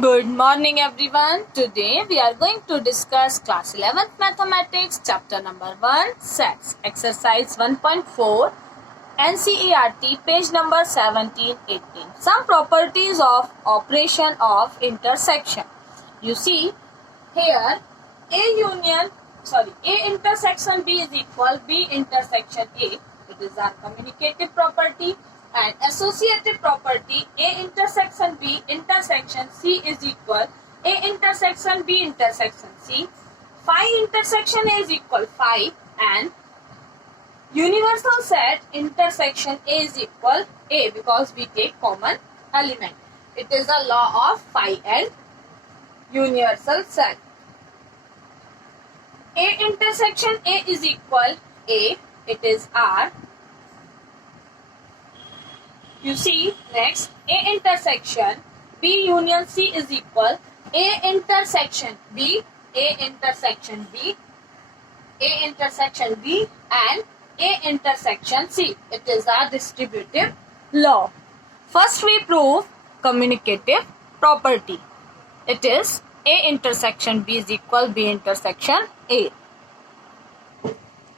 Good morning everyone. Today we are going to discuss class 11th mathematics chapter number 1 sets exercise 1.4 NCERT page number 17-18. Some properties of operation of intersection. You see here A intersection B is equal B intersection A. It is our commutative property. And associative property A intersection B intersection C is equal A intersection B intersection C. Phi intersection A is equal phi, and universal set intersection A is equal A because we take common element. It is a law of phi and universal set. A intersection A is equal A. It is R. You see next A intersection B union C is equal A intersection B, A intersection B, A intersection B and A intersection C. It is a distributive law. First we prove commutative property. It is A intersection B is equal B intersection A.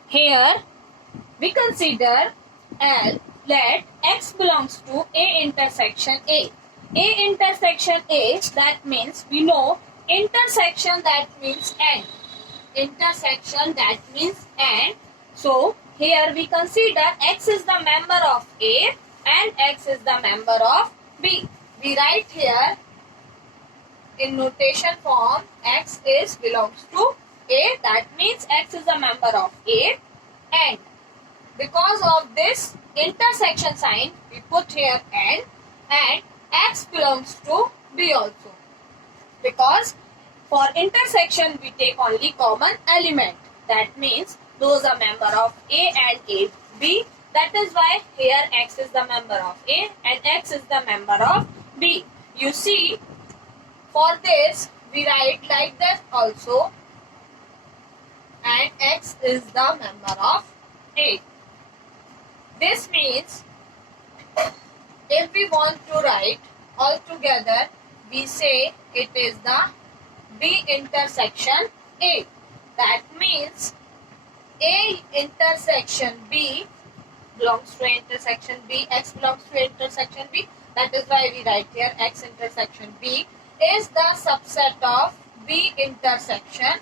Here we consider L. Let X belongs to A intersection A. A intersection A, that means we know intersection, that means end. Intersection, that means end. So here we consider X is the member of A and X is the member of B. We write here in notation form X is belongs to A, that means X is a member of A, and because of this intersection sign we put here and X belongs to B also, because for intersection we take only common element, that means those are member of A and A B. That is why here X is the member of A and X is the member of B. You see, for this we write like that also, and X is the member of A. This means if we want to write all together, we say it is the B intersection A. That means A intersection B belongs to intersection B, X belongs to intersection B. That is why we write here X intersection B is the subset of B intersection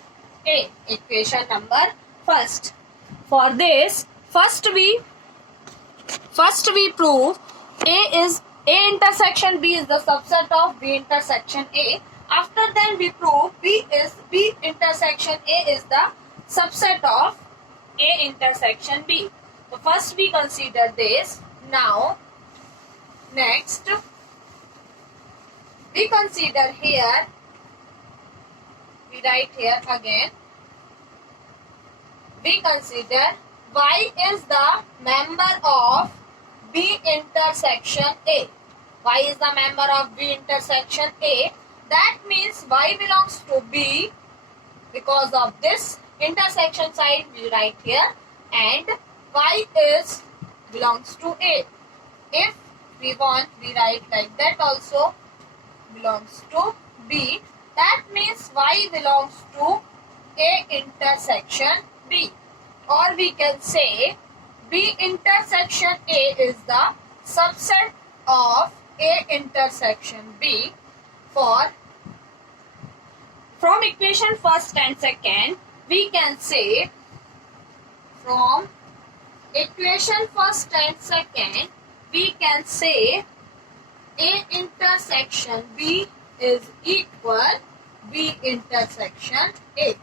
A. Equation number first. For this, first we prove A intersection B is the subset of B intersection A. After then we prove B intersection A is the subset of A intersection B. So first we consider this. Now next we consider here, we write here again, we consider Y is the member of B intersection A. Y is the member of B intersection A. That means Y belongs to B. Because of this intersection side we write here, and Y is belongs to A. If we want, we write like that also, belongs to B. That means Y belongs to A intersection B. Or we can say B intersection A is the subset of A intersection B. From equation first and second, we can say from equation first and second, we can say A intersection B is equal B intersection A.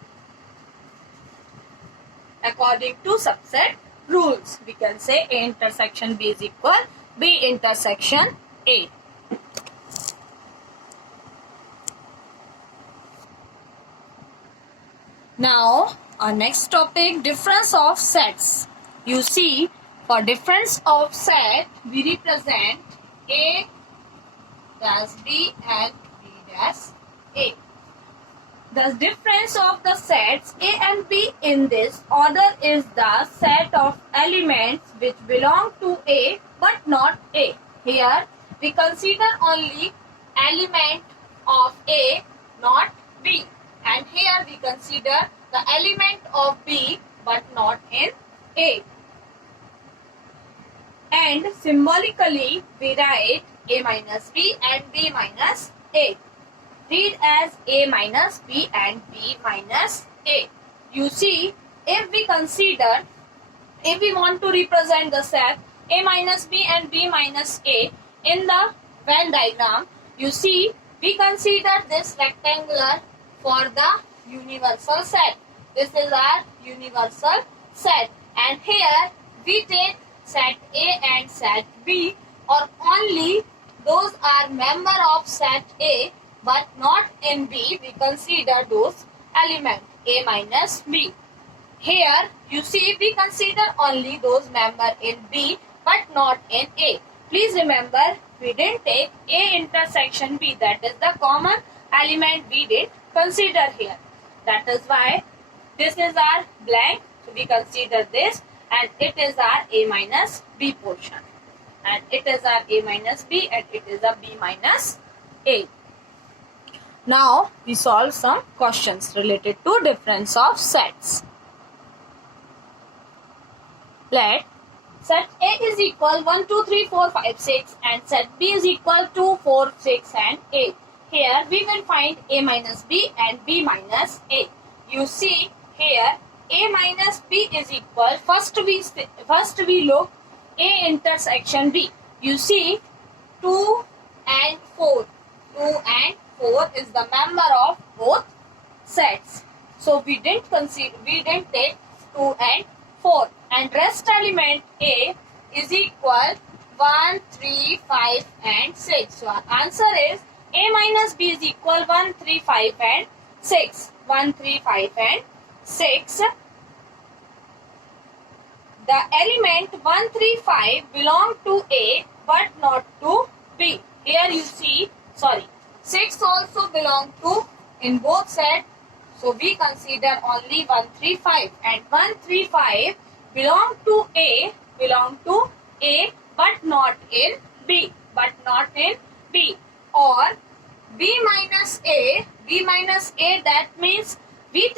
According to subset rules, we can say A intersection B is equal B intersection A. Now, our next topic, difference of sets. You see, for difference of set, we represent A dash B and B dash A. The difference of the sets A and B in this order is the set of elements which belong to A but not A. Here we consider only element of A, not B. And here we consider the element of B but not in A. And symbolically we write A minus B and B minus A. Read as A minus B and B minus A. You see, if we want to represent the set A minus B and B minus A in the Venn diagram, you see, we consider this rectangular for the universal set. This is our universal set. And here we take set A and set B, or only those are member of set A but not in B. We consider those elements A minus B. Here you see we consider only those member in B but not in A. Please remember, we didn't take A intersection B, that is the common element we did consider here. That is why this is our blank. So we consider this, and it is our A minus B portion. And it is our A minus B and it is a B minus A. Now we solve some questions related to difference of sets. Let set A is equal 1, 2, 3, 4, 5, 6 and set B is equal to 4, 6 and 8. Here we will find A minus B and B minus A. You see here A minus B is equal, first we look A intersection B. You see 2 and 4. 2 and 4 is the member of both sets. So we didn't take 2 and 4. And rest element A is equal 1, 3, 5 and 6. So our answer is A minus B is equal 1, 3, 5 and 6. 1, 3, 5 and 6. The element 1, 3, 5 belong to A but not to B. Here you see, 6 also belong to in both sets. So we consider only 1, 3, 5 and 1, 3, 5 belong to A but not in B. Or B minus A, that means we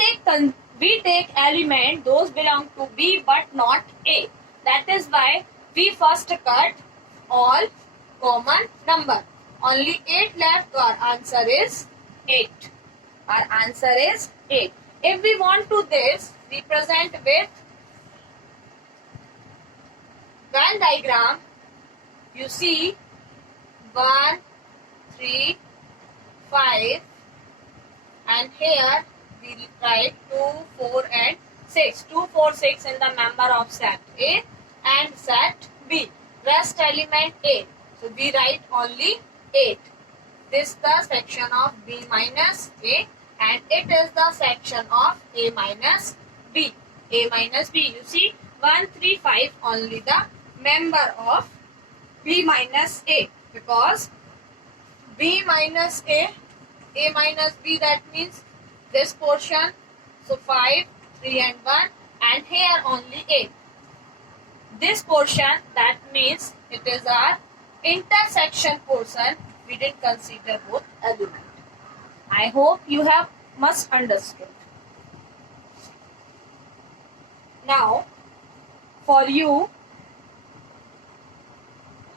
take element those belong to B but not A. That is why we first cut all common number. Only 8 left, so our answer is 8. Our answer is 8. If we want to this represent with Venn diagram, you see 1, 3, 5 and here we write 2, 4 and 6. 2, 4, 6 in the member of set A and set B. Rest element A. So we write only 8. This is the section of B minus A and it is the section of A minus B. A minus B. You see 1, 3, 5 only the member of B minus A, because B minus A minus B, that means this portion. So 5, 3 and 1 and here only A. This portion, that means it is our intersection portion. We didn't consider both elements. I hope you have must understood. Now for you,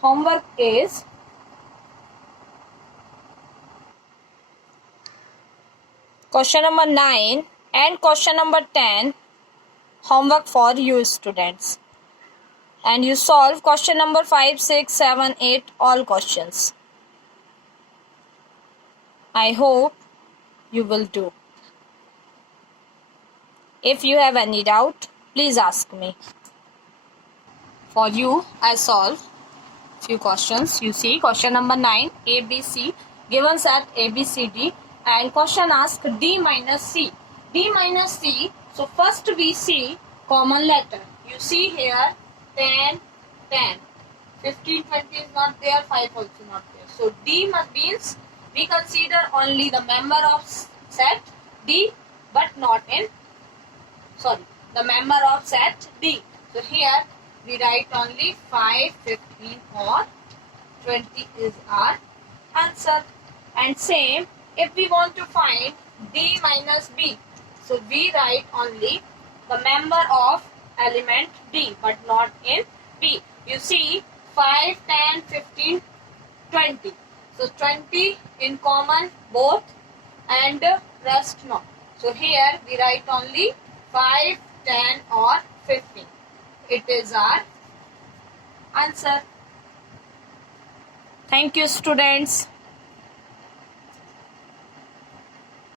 homework is question number 9 and question number 10, homework for you students. And you solve question number 5, 6, 7, 8, all questions. I hope you will do. If you have any doubt, please ask me. For you, I solve few questions. You see question number 9, ABC, given set ABCD, and question ask D minus C. D minus C, so first we see common letter. You see here 10, 10. 15, 20 is not there, 5 also not there. So D means we consider only the member of set D but not in, the member of set D. So here we write only 5, 15 or 20 is our answer. And same if we want to find D minus B, so we write only the member of element D but not in B. You see 5, 10, 15, 20. So 20 in common both and rest not. So here we write only 5, 10 or 15. It is our answer. Thank you, students.